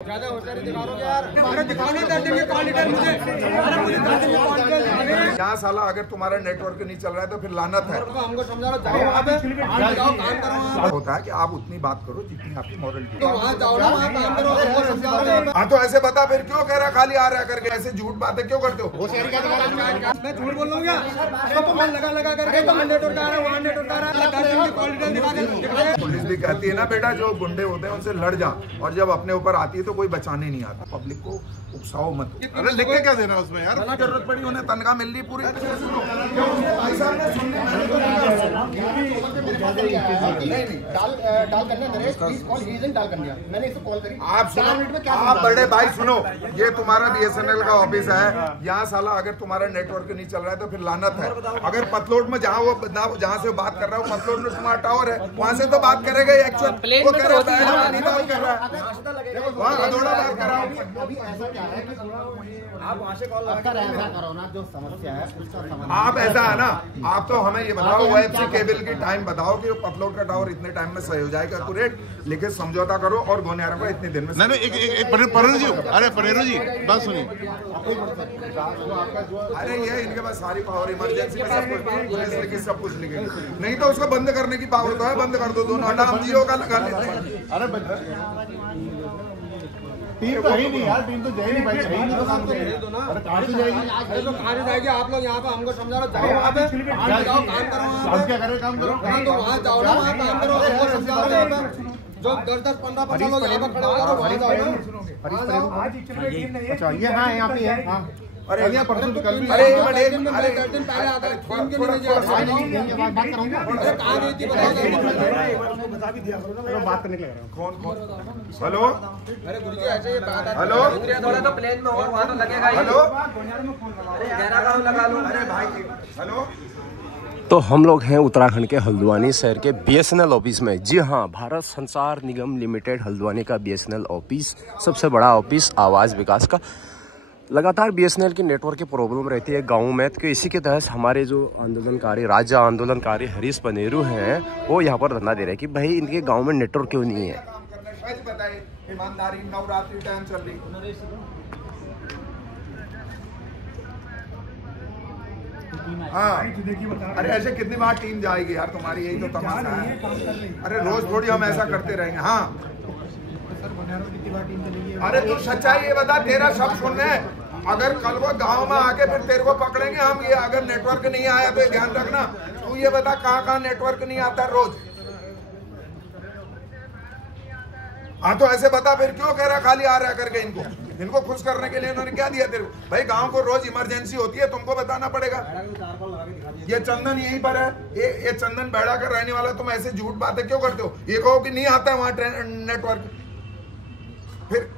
ज्यादा होशियारी दिखा रहे हो यार। अरे दिखाने दर्जन क्वालिटी मुझे। अरे मुझे दर्जन क्वालिटी यहाँ साला अगर तुम्हारा नेटवर्क नहीं चल रहा है तो फिर लानत है। हमको समझा लो, जाओ वहाँ पे जाओ काम करो। होता है कि आप उतनी बात करो जितनी आपकी मॉरलिटी। तो वहाँ जाओ ना, वहाँ काम करो, हमको समझा लो। हाँ तो ऐसे बता फिर क्यों कह रहा खाली आ रहा करके, ऐसे झूठ बातें क्यों करते हो? मैं झूठ बोल रहा हूँ क्या? तो मैं लगा करके वहाँ नेटवर्क आ रहा है, वहाँ नेटवर्क आ रहा है, दर्जन की क्वालिटी दिखा। पुलिस भी कहती है ना बेटा, जो गुंडे होते हैं उनसे लड़ जा, और जब अपने ऊपर आती है तो कोई बचाने नहीं आता। पब्लिक को उकसाओ मत। अरे लिख के क्या देना है उसमें यार? जरूरत पड़ी उन्हें तनख्वाह मिल रही पूरी। आप सुनो, आप बड़े भाई सुनो, ये तुम्हारा BSNL का ऑफिस है। यहाँ साला अगर तुम्हारा नेटवर्क नहीं चल रहा है तो फिर लानत है। अगर पतलोट में जहाँ से बात कर रहा हूँ, पतलोट में तुम्हारा टावर है, वहाँ से तो बात करेगा। एक्चुअल वो कर रहा है, नहीं बात कर रहा है, वहाँ अधोड़ा बात कर रहा हूँ। अभी ऐसा क्या है कि आप वहाँ से कॉल ऐसा करो ना, जो समस्या है उसका समाधान। आप ऐसा है ना, आप तो हमें ये बताओ, OFC केबल की टाइम बताओ कि पतलोट का टावर इतने टाइम में सही हो जाएगा, एक्यूरेट लिखे समझौता करो, और गोनियारा को इतने दिन में। नहीं एक परेरू जी, अरे परेरू जी बात सुनिए। अरे ये इनके पास सारी पावर, इमरजेंसी में सब कुछ पुलिस लिखी, सब कुछ लिखे, नहीं तो उसको बंद करने की पावर तो है, बंद कर दो दोनों। हम जियो का लगा लेते हैं। टीम तो है नहीं यार, टीम तो जाएगी भाई, जाएगी तो काम करेगी। अरे कहाँ से जाएगी? अरे तो कहाँ से जाएगी? आप लोग यहाँ पे हमको समझा लो, जाओ वहाँ पे जाओ काम करो। आप क्या करें? काम करो। तो वहाँ जाओ ना, वहाँ काम करो, हमको समझा लो। यहाँ पे जो 10-15 लोग यहाँ पे खड़े हो, वहाँ जाओ ना। अच्छा ये हाँ यहाँ पे है। हाँ अरे यहाँ परसों तो कल भी। अरे अरे 10 दिन पहले आता है, टीम के लिए नहीं जा रहा। बात करूँगा, कहाँ गई थी बताओ। बात करने के लिए कौन? हेलो अरे गुरुजी ऐसे ही बात है। हेलो थोड़ा तो प्लेन में हो, वहाँ तो लगेगा ही। हेलो गहरा गाँव लगा लो। अरे भाई हेलो। तो हम लोग हैं उत्तराखंड के हल्द्वानी शहर के BSNL ऑफिस में। जी हाँ, भारत संचार निगम लिमिटेड हल्द्वानी का BSNL ऑफिस, सबसे बड़ा ऑफिस आवाज़ विकास का। लगातार BSNL की नेटवर्क की प्रॉब्लम रहती है गाँव में, तो इसी के तहत हमारे जो आंदोलनकारी, राज्य आंदोलनकारी हरीश पनेरू हैं, वो यहाँ पर धरना दे रहे हैं कि भाई इनके गाँव में नेटवर्क क्यों नहीं है। ईमानदारी, नवरात्रि टाइम चल रही। हाँ अरे ऐसे कितनी बार टीम जाएगी यार तुम्हारी, यही तो तमाशा है। अरे रोज थोड़ी हम ऐसा करते रहेंगे। हाँ अरे तू सच्चाई ये बता, तेरा सब सुनने है। अगर कल वो गांव में आके फिर तेरे को पकड़ेंगे हम। ये अगर नेटवर्क नहीं आया तो ध्यान रखना। तू ये बता कहाँ नेटवर्क नहीं आता रोज। हाँ तो ऐसे बता फिर क्यों कह रहा खाली आ रहा करके। इनको खुश करने के लिए इन्होंने क्या दिया तेरे को? भाई गांव को रोज इमरजेंसी होती है, तुमको बताना पड़ेगा। ये चंदन यहीं पर है, ये चंदन बैठा कर रहने वाला, तुम ऐसे झूठ बातें क्यों करते हो? ये कहो कि नहीं आता है वहां नेटवर्क, फिर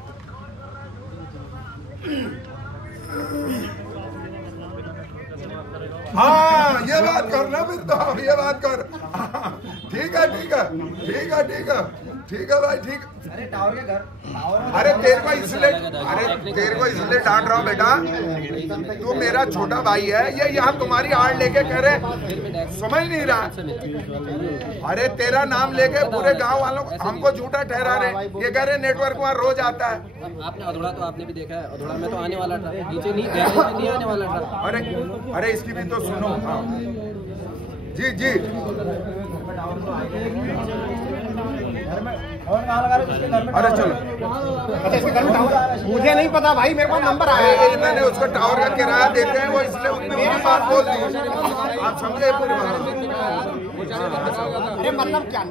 हाँ ये बात कर ना, फिर तो ये बात कर। ठीक है ठीक है ठीक है ठीक है ठीक है भाई ठीक। अरे टावर के घर, अरे तेरे को इसलिए डांट रहा हूँ बेटा, तू मेरा छोटा भाई है। ये यहाँ तुम्हारी आड़ लेके कह रहे, समझ नहीं रहा। अरे तेरा नाम लेके पूरे गांव वालों को, हमको झूठा ठहरा रहे। ये कह रहे नेटवर्क वहाँ रोज आता है। आपने अधूरा तो आपने भी देखा है, अधूरा में तो आने वाला था, नीचे नहीं आने वाला था। अरे इसकी भी तो सुनो। हाँ जी जी अरे चलो। मुझे नहीं पता भाई, मेरे पास नंबर आया। मैंने उसको टावर का किराया देते हैं, वो इसलिए उतनी बात बोल दी। आप समझे पूरी बात? अरे मतलब क्या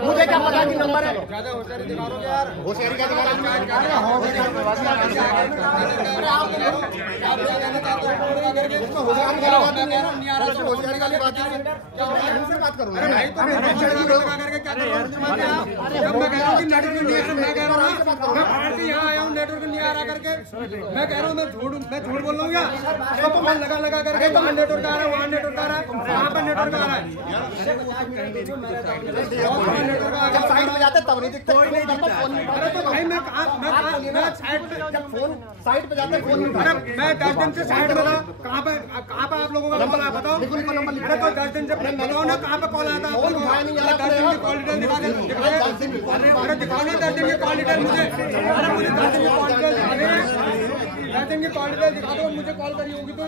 मुझे क्या पता कि नंबर है? ज्यादा होशियारी दिखा रहे हो यार। होशियारी क्या दिखा रहा होशियारी वाली बात करूँ? जब मैं कह रहा हूँ कि नेटवर्क नहीं है, मैं कह रहा हूँ मैं बाहर से यहाँ आया हूँ, नेटवर्क नहीं आ रहा करके। मैं कह रहा हूँ मैं झूठ बोल रहा हूँ क्या? तो मैं लगा करके वहाँ नेटवर्क आ रहा है, वहाँ नेटवर्क आ रहा है। कहाँ पर नेटवर्क आ रहा है? जब साइड पे जाते तब नहीं दिखता। अरे तो भाई मैं साइड पे, जब फोन साइड पे जाते फोन नहीं अरे मैं 10 दिन से साइड में था। कहाँ पे आप लोगों का नंबर आया बताओ? अरे तो 10 दिन से बताओ ना कहाँ पे कॉल आया था? 10 दिन की कॉल डिटेल दिखा दे। अरे दिखाओ ना 10 दिन की कॉल डिटेल मुझे। अरे मुझे 10 दिन की कॉल डिटेल दिखा दे। 10 दिन की कॉल डिटेल दिखा दो, मुझे कॉल करी होगी तो।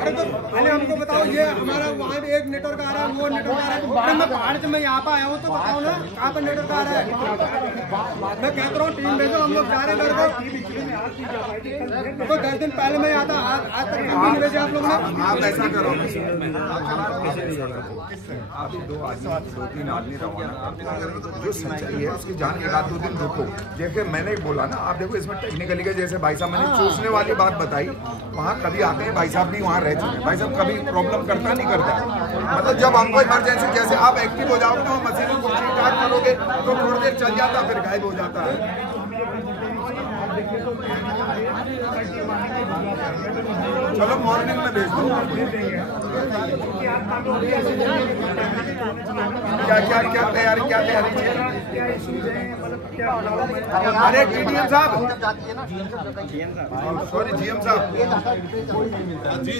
अरे तो पहले हमको बताओ, ये हमारा वहाँ एक नेटवर्क आ रहा है, वो नेटवर्क आ रहा है। मैं पहाड़ से मैं यहाँ पे आया हूँ तो बताओ ना कहाँ पर नेटवर्क आ रहा है? मैं कहता रहा हूँ टीम भेजो, हम लोग जा रहे हैं घर को। तो 10 दिन पहले मैं आता, आज तक टीम नहीं भेजे आप लोगों ने। आप ऐसा करो, आप 2-3 आदमी रवाना, जो सच्चाई है उसकी जान 1-2 दिन रुको। जैसे मैंने बोला ना, आप देखो इसमें टेक्निकली के जैसे भाई साहब मैंने चूसने वाली बात बताई, वहाँ कभी आते हैं भाई साहब भी वहाँ रह चुके हैं। भाई साहब कभी प्रॉब्लम करता नहीं करता, मतलब जब हमको इमरजेंसी जैसे आप एक्टिव हो जाओगे तो मशीन को स्टार्ट करोगे तो थोड़ी देर चल जाता, फिर गायब हो जाता है। चलो मॉर्निंग में भेज दो। क्या तैयारी अरे DDM साहब, सॉरी GM साहब, जी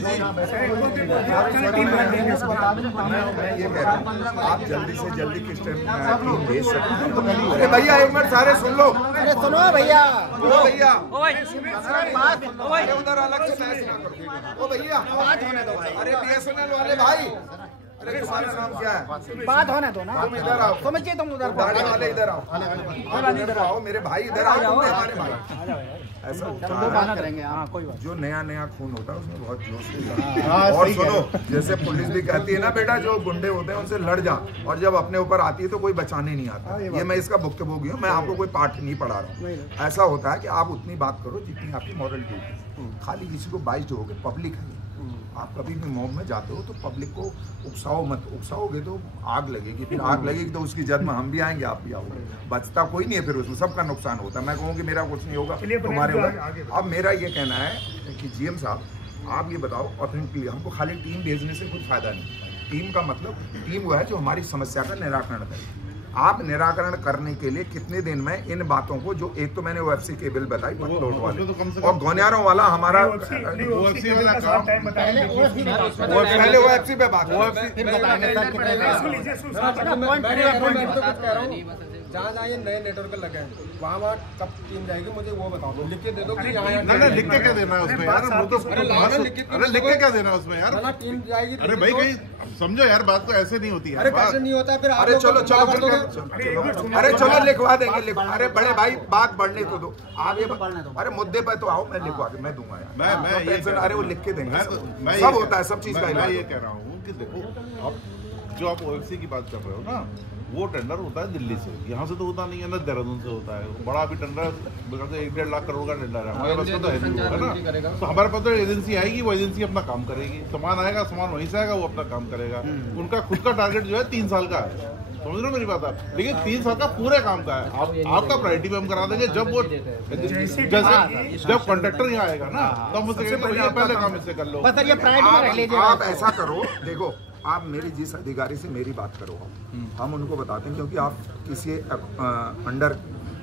मैं ये कह रहा हूँ आप जल्दी से जल्दी किस टाइम भेज सकते हैं? अरे भैया एक मिनट, सारे सुन लो। अरे सुनो भैया, भैया उधर अलग से बहस ना करो। ओ भैया अरे BSNL वाले भाई, अरे तुम्हारा नाम क्या है? बात होने दो ना, तुम इधर आओ, समझिए तुम उधर गाड़ी वाले इधर आओ, इधर आओ मेरे भाई, इधर आओ, तुम हमारे भाई। ऐसा बात करेंगे। हाँ कोई बात। जो नया खून होता है उसमें बहुत जोश होता है। और सुनो, जैसे पुलिस भी कहती है ना बेटा, जो गुंडे होते हैं उनसे लड़ जा, और जब अपने ऊपर आती है तो कोई बचाने नहीं आता। ये मैं इसका भुक्तभोगी हूँ, मैं आपको कोई पाठ नहीं पढ़ा रहा हूँ। ऐसा होता है कि आप उतनी बात करो जितनी आपकी मॉरल ड्यूटी। खाली किसी को बाइज्ड होगे, पब्लिक है, आप कभी भी मॉब में जाते हो तो पब्लिक को उकसाओ मत, उकसाओगे तो आग लगेगी, फिर आग लगेगी तो उसकी जद में हम भी आएंगे, आप भी आओगे, बचता कोई नहीं है, फिर उसमें सबका नुकसान होता है। मैं कहूँ कि मेरा कुछ नहीं होगा, तुम्हारे ऊपर। अब मेरा ये कहना है कि GM साहब आप ये बताओ ऑथेंटिकली, हमको खाली टीम भेजने से कुछ फायदा नहीं। टीम का मतलब टीम वो है जो हमारी समस्या का निराकरण करे। आप निराकरण करने के लिए कितने दिन में इन बातों को, जो एक तो मैंने OFC केबल बताई पतलोट वाले और गौनियारों वाला हमारा पहले OFC पे बात, जहाँ ये नए नेटवर्क लगे हैं वहाँ कब टीम जाएगी मुझे वो बताओ, लिख के दे दो कि यहाँ लिख के क्या देना है उसमें यार? वो तो अरे लिख के क्या देना है उसमें यार? टीम जाएगी। अरे भाई कहीं समझो यार, बात तो ऐसे नहीं होती है। अरे कैसे नहीं होता फिर? अरे चलो अरे चलो लिखवा देंगे, अरे बड़े भाई बात बढ़ने तो दो आप, ये अरे मुद्दे पे तो आओ, मैं लिखवा के मैं दूंगा यार। मैं अरे वो लिख के देंगे, सब होता है, सब चीज का। मैं ये कह रहा हूँ कि देखो, अब जो आप OFC की बात कर रहे हो ना, वो टेंडर होता है दिल्ली से, यहाँ से तो होता नहीं है ना, देहरादून से होता है। बड़ा अभी टेंडर 1-1.5 लाख करोड़ का टेंडर है हमारे पास, तो है ना। तो हमारे पास तो एजेंसी आएगी, वो एजेंसी अपना काम करेगी, सामान आएगा, सामान वहीं से आएगा, वो अपना काम करेगा। उनका खुद का टारगेट जो है 3 साल का है, समझ रहे हो मेरी बात आप? लेकिन 3 साल का पूरे काम का है। आपका प्रायोरिटी पे हम करा देंगे, जब वो जब कॉन्ट्रैक्टर यहाँ आएगा ना, तब मुझसे पहले काम इससे कर लो। आप ऐसा करो, देखो आप मेरी जिस अधिकारी से मेरी बात करो, हम उनको बताते हैं, क्योंकि आप किसी अंडर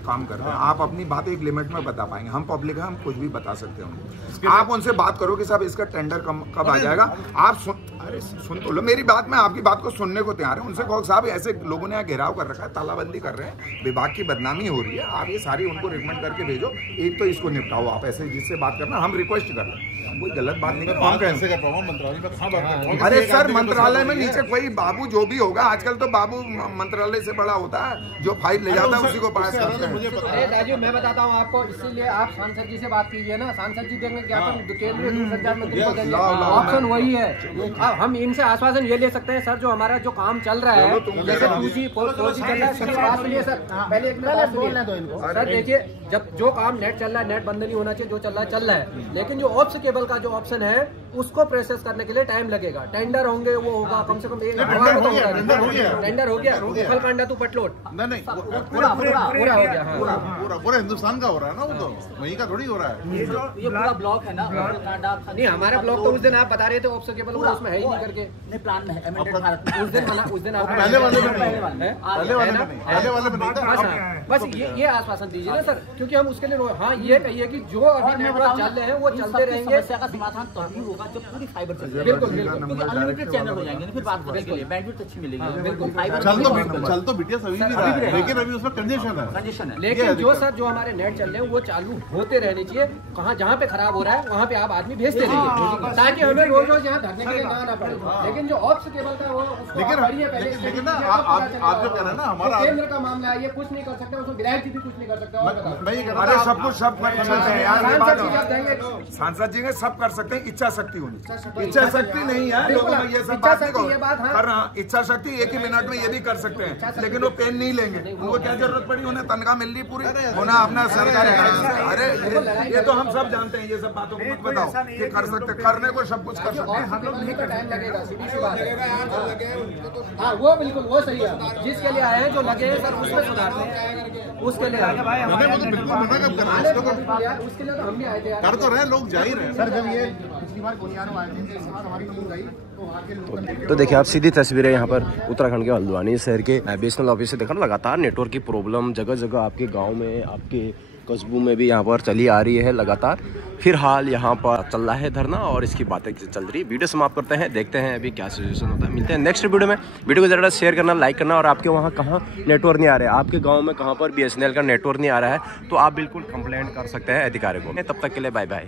काम कर रहे हैं, आप अपनी बात एक लिमिट में बता पाएंगे। हम पब्लिक है, हम कुछ भी बता सकते हैं उनको। आप उनसे बात करो कि साहब इसका टेंडर कब आ जाएगा। आप सुन तो लो मेरी बात, मैं आपकी बात को सुनने को तैयार हूँ। उनसे कहो साहब ऐसे लोगों ने यहाँ घेराव कर रखा है, तालाबंदी कर रहे हैं, विभाग की बदनामी हो रही है, आप ये सारी उनको रिकमेंड करके भेजो, एक तो इसको निपटाओ आप ऐसे जिससे बात करना, हम रिक्वेस्ट कर रहे हैं, कोई गलत बात नहीं कर। कैसे कर पाऊंगा मंत्रालय में? कहाँ बात कर? अरे सर मंत्रालय में नीचे कोई बाबू जो भी होगा, आजकल तो बाबू मंत्रालय से बड़ा होता है, जो फाइल ले जाता है उसी को पास करते हैं। अरे राजू मैं बताता हूँ आपको, इसीलिए आप सांसद जी से बात कीजिए ना, सांसद जी देंगे ज्ञापन, केंद्रीय दूरसंचार मंत्री को देंगे, ऑप्शन वही है। हम इनसे आश्वासन ये ले सकते हैं सर, जो हमारा जो काम चल रहा है जैसे 2G 4G चल रहा है, सर बात सुनिए सर, पहले एक बात बोलने दो इनको सर। देखिए जब जो काम नेट चल रहा है, नेट बंद नहीं होना चाहिए, जो चल रहा है, लेकिन जो ऑप्स केबल का जो ऑप्शन है उसको प्रोसेस करने के लिए टाइम लगेगा। टेंडर होंगे, वो होगा कम से कम टेंडर हो गया फल कांडा तू पटलोट नहीं पूरा हो गया। पूरा हिंदुस्तान का हो रहा है ना, वो तो वहीं का थोड़ी हो रहा है। ये पूरा ब्लॉक है ना, नहीं हमारा ब्लॉक तो उस दिन आप बता रहे थे ऑप्स केबल उसमें है ही नहीं करके, नहीं प्लान में है अमेंडेड भारत में। उस दिन आप पहले वाले में नहीं, बस ये आश्वासन दीजिए ना सर, क्योंकि हम उसके लिए हाँ ये कहिए कि जो अभी नेटवर्क चल रहे हैं वो चलते रहेंगे। समस्या का समाधान तभी होगा जब पूरी फाइबर चल रही है। बिल्कुल क्योंकि अनलिमिटेड चैनल हो जाएंगे, फिर बात करने के लिए बैंडविड्थ अच्छी मिलेगी। बिल्कुल चल तो बिटिया सभी भी रहा है, लेकिन अभी उसमें कंजेशन है। लेकिन जो सर जो हमारे नेट चल रहे हैं वो चालू होते रहने चाहिए। कहाँ जहाँ पे खराब हो रहा है वहाँ पे आप आदमी भेजते रहिए, ताकि हमें रोज रोज यहाँ धरने के लिए ना पड़े। लेकिन जो ऑप्स केबल का वो लेकिन ना आप जो कह रहे हैं ना, हमारा केंद्र का मामला है, ये कुछ नहीं कर सकते, उसमें विधायक जी भी कुछ नहीं कर सकते। अरे सब कुछ सब कर सकते हैं यार, ये बात सांसद जी ने सब कर सकते हैं, इच्छा शक्ति होनी। इच्छा शक्ति नहीं है लोगों में, ये सब बात करना। इच्छा शक्ति एक ही मिनट में ये भी कर सकते हैं, लेकिन वो पेन नहीं लेंगे। उनको क्या जरूरत पड़ी, उन्हें तनख्वाह मिल रही पूरी होना अपना सरकारी। अरे ये तो हम सब जानते हैं, ये सब बातों को मत बताओ कि कर सकते, करने को सब कुछ कर सकते हैं। हम लोग का टाइम लगेगा, सीधी सी बात है। हाँ वो बिल्कुल वो सही है, जिसके लिए आए हैं जो लगे हैं सर उसमें सुधारते हैं, उसके लिए उसके लिए तो हम भी आए थे। कर तो रहे लोग, जा ही रहे सर। जब ये पिछली बार गोलियारों आए थे, इस बार हमारी टीम गई तो वहाँ के लोग तो देखिए आप सीधी तस्वीरें यहाँ पर उत्तराखंड के हल्द्वानी शहर के बीएसएनएल ऑफिस से देखा, लगातार नेटवर्क की प्रॉब्लम जगह जगह आपके गांव में, आपके कस्बों में भी यहाँ पर चली आ रही है लगातार। फिलहाल यहाँ पर चल रहा है धरना और इसकी बातें चल रही है। वीडियो समाप्त करते हैं, देखते हैं अभी क्या सिचुएशन होता है। मिलते हैं नेक्स्ट वीडियो में। वीडियो को ज़रा शेयर करना, लाइक करना, और आपके वहाँ कहाँ नेटवर्क नहीं आ रहा है, आपके गाँव में कहाँ पर बीएसएनएल का नेटवर्क नहीं आ रहा है, तो आप बिल्कुल कंप्लेंट कर सकते हैं अधिकारियों को। तब तक के लिए बाय बाय।